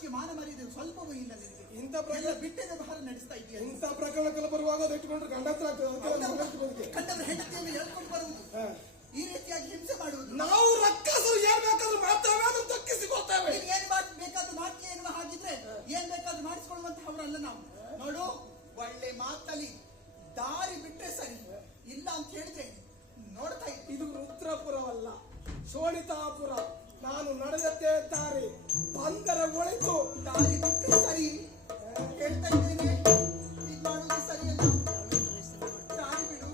ನಾಚಿಕೆ ಮಾನ ಮರ್ಯಾದೆ ಸ್ವಲ್ಪವೂ ಇಲ್ಲ ನಿನಗೆ. ಇಂಥ ಪ್ರಕರಣ ಬಿಟ್ಟದ ಭಾರ ನಡೆಸ್ತಾ ಇದೆಯಾ? ಇಂಥ ಪ್ರಕರಣಕ್ಕೆಲ್ಲ ಬರುವಾಗ ಅದು ಇಟ್ಟುಕೊಂಡ್ರೆ ಗಂಡತ್ರ ಕಂಡವರ ಹೆಂಡತಿಯನ್ನು ಹೇಳ್ಕೊಂಡು ಬರುವುದು, ಈ ರೀತಿಯಾಗಿ ಹಿಂಸೆ ಮಾಡುವುದು. ನಾವು ರಕ್ಕಸರು ಏನ್ ಬೇಕಾದ್ರೂ ಮಾಡ್ತೇವೆ, ಅದನ್ನು ದಕ್ಕಿಸಿಕೊಳ್ತೇವೆ. ಏನ್ ಬೇಕಾದ್ರೂ ಮಾಡ್ತೀಯ ಎನ್ನುವ ಹಾಗಿದ್ರೆ ಏನ್ ಬೇಕಾದ್ರೂ ಮಾಡಿಸ್ಕೊಳ್ಳುವಂತಹವರಲ್ಲ ನಾವು. ನೋಡು, ಒಳ್ಳೆ ಮಾತಲ್ಲಿ ದಾರಿ ಬಿಟ್ರೆ ಸರಿ, ಇಲ್ಲ ಅಂತ ಹೇಳಿದ್ರೆ ನೋಡ್ತಾ ಇದ್ದೆ. ಇದು ರುದ್ರಪುರವಲ್ಲ, ಶೋಣಿತಾಪುರ. ನಾನು ನಡೆದದ್ದೇ ದಾರಿ, ಬಂದರೆ ಒಳಿತು. ದಾರಿ ಬಿಟ್ಟರೆ ಸರಿ ಹೇಳ್ತಾ ಇದ್ದೇನೆ, ಇದು ಮಾಡುವುದು ಸರಿಯಲ್ಲ. ದಾರಿ ಬಿಡು.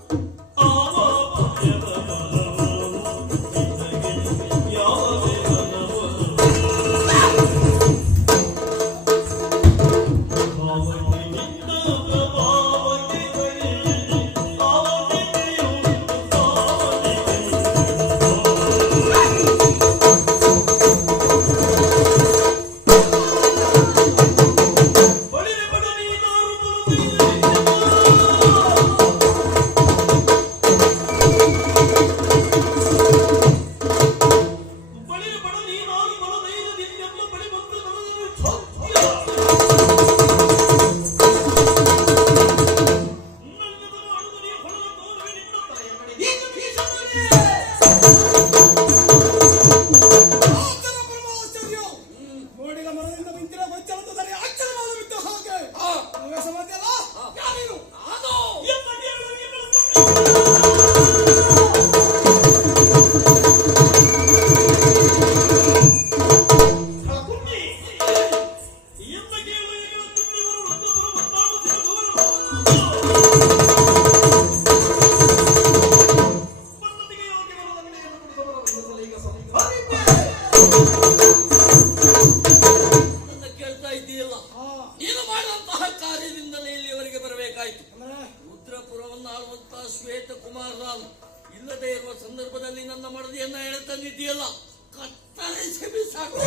ರುದ್ರಪುರವನ್ನು ಆಳುವಂತಹ ಶ್ವೇತ ಕುಮಾರ್ ರಾವ್ ಇಲ್ಲದೆ ಇರುವ ಸಂದರ್ಭದಲ್ಲಿ ನನ್ನ ಮಡದಿಯನ್ನ ಎಳೆತಂದಿದೆಯಲ್ಲ, ಕತ್ತರಿಸಿ ಬಿಸಾಕು.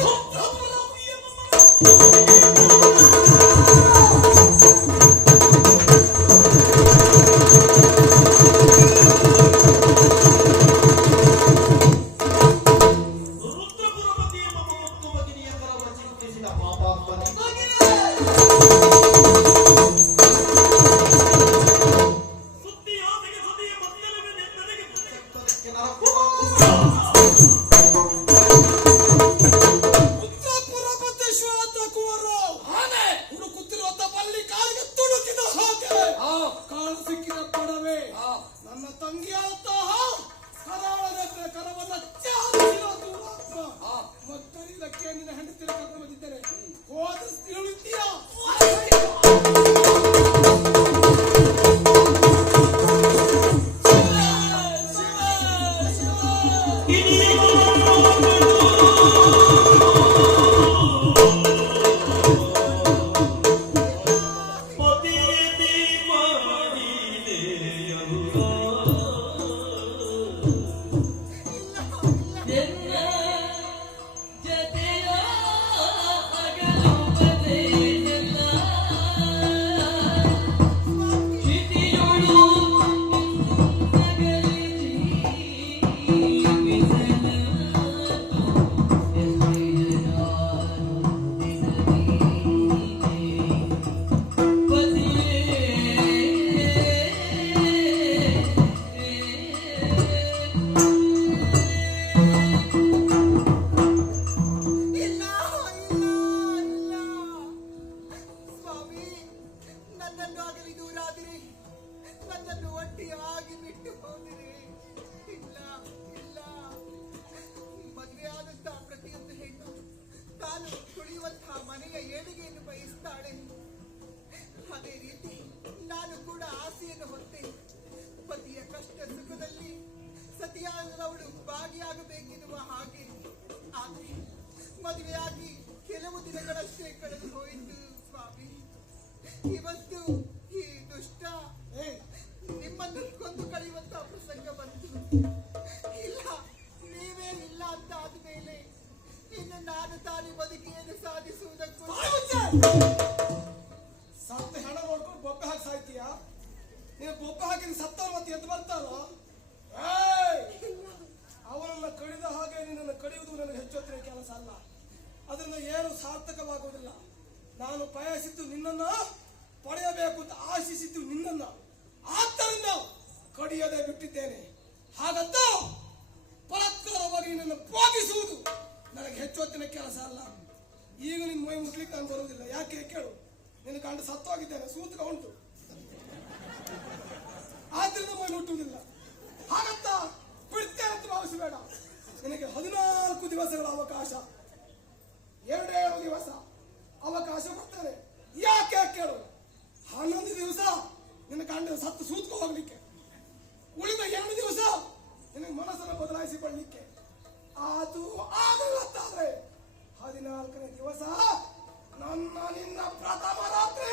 ಮದುವೆಯಾಗಿ ಕೆಲವು ದಿನಗಳಷ್ಟೇ ಕಳೆದು ಹೋಯಿತು ಸ್ವಾಮಿ. ಇವತ್ತು ಈ ದುಷ್ಟ ನಿಮ್ಮನ್ನು ಕೊಂದು ಕಳೆಯುವಂತಹ ಪ್ರಸಂಗ ಬಂತು. ಇಲ್ಲ, ನೀವೇ ಇಲ್ಲ ಅಂತ ಆದ್ಮೇಲೆ ಇನ್ನು ನಾನು ತಾನೇ ಬದುಕಿಯನ್ನು ಸಾಧಿಸುವುದಕ್ಕೂ ಸತ್ತ ಹೆಣ ನೋಡ್ಕೊಂಡು ಬೊಬ್ಬೆ ಹಾಕಿ ಸಾಯ್ತೀಯ? ನೀನು ಬೊಬ್ಬೆ ಹಾಕಿ ಸತ್ತವ್ರು ಮತ್ತೆ ಎದ್ದು ಬರ್ತಾರೋ? ಅವನನ್ನ ಕಡಿದ ಹಾಗೆ ನಿನ್ನನ್ನು ಕಡಿಯುವುದು ನನಗೆ ಹೆಚ್ಚೊತ್ತಿನ ಕೆಲಸ ಅಲ್ಲ. ಅದರಿಂದ ಏನು ಸಾರ್ಥಕವಾಗುವುದಿಲ್ಲ. ನಾನು ಬಯಸಿದ್ದು ನಿನ್ನನ್ನ, ಪಡೆಯಬೇಕು ಅಂತ ಆಶಿಸಿದ್ದು ನಿನ್ನನ್ನ. ಆದ್ದರಿಂದ ಕಡಿಯದೆ ಬಿಟ್ಟಿದ್ದೇನೆ. ಹಾಗಂತ ಬಲಾತ್ಕಾರವಾಗಿ ನಿನ್ನನ್ನು ಭೋಗಿಸುವುದು ನನಗೆ ಹೆಚ್ಚು ಹೊತ್ತಿನ ಕೆಲಸ ಅಲ್ಲ. ಈಗ ನಿನ್ನ ಮೈ ಮುಟ್ಲಿಕ್ಕೆ ನಾನು ಬರುವುದಿಲ್ಲ. ಯಾಕೆ ಕೇಳು, ನಿನ್ನ ಗಂಡ ಸತ್ತೋಗಿದ್ದೇನೆ, ಸೂತಕ ಉಂಟು, ಆದ್ರಿಂದ ಮೈ ಮುಟ್ಟುವುದಿಲ್ಲ. ಹಾಗಂತ ಬಿಡ್ತೇನೆ ಅಂತ ಭಾವಿಸಬೇಡ. ನಿನಗೆ 14 ದಿವಸಗಳ ಅವಕಾಶ, 2 ದಿವಸ ಅವಕಾಶ ಕೊಡ್ತೇನೆ. ಯಾಕೆ ಕೇಳು, 11 ದಿವಸ ನಿನ್ನ ಗಂಡ ಸತ್ತು ಸೂತ್ಕೊ ಹೋಗ್ಲಿಕ್ಕೆ, ಉಳಿದ 2 ದಿವಸ ನಿನಗೆ ಮನಸ್ಸನ್ನು ಬದಲಾಯಿಸಿಕೊಳ್ಳಲಿಕ್ಕೆ. ಅದು ಆಗಲತ್ತಾದ್ರೆ 14ನೇ ದಿವಸ ನಿನ್ನ ಪ್ರಥಮ ರಾತ್ರಿ.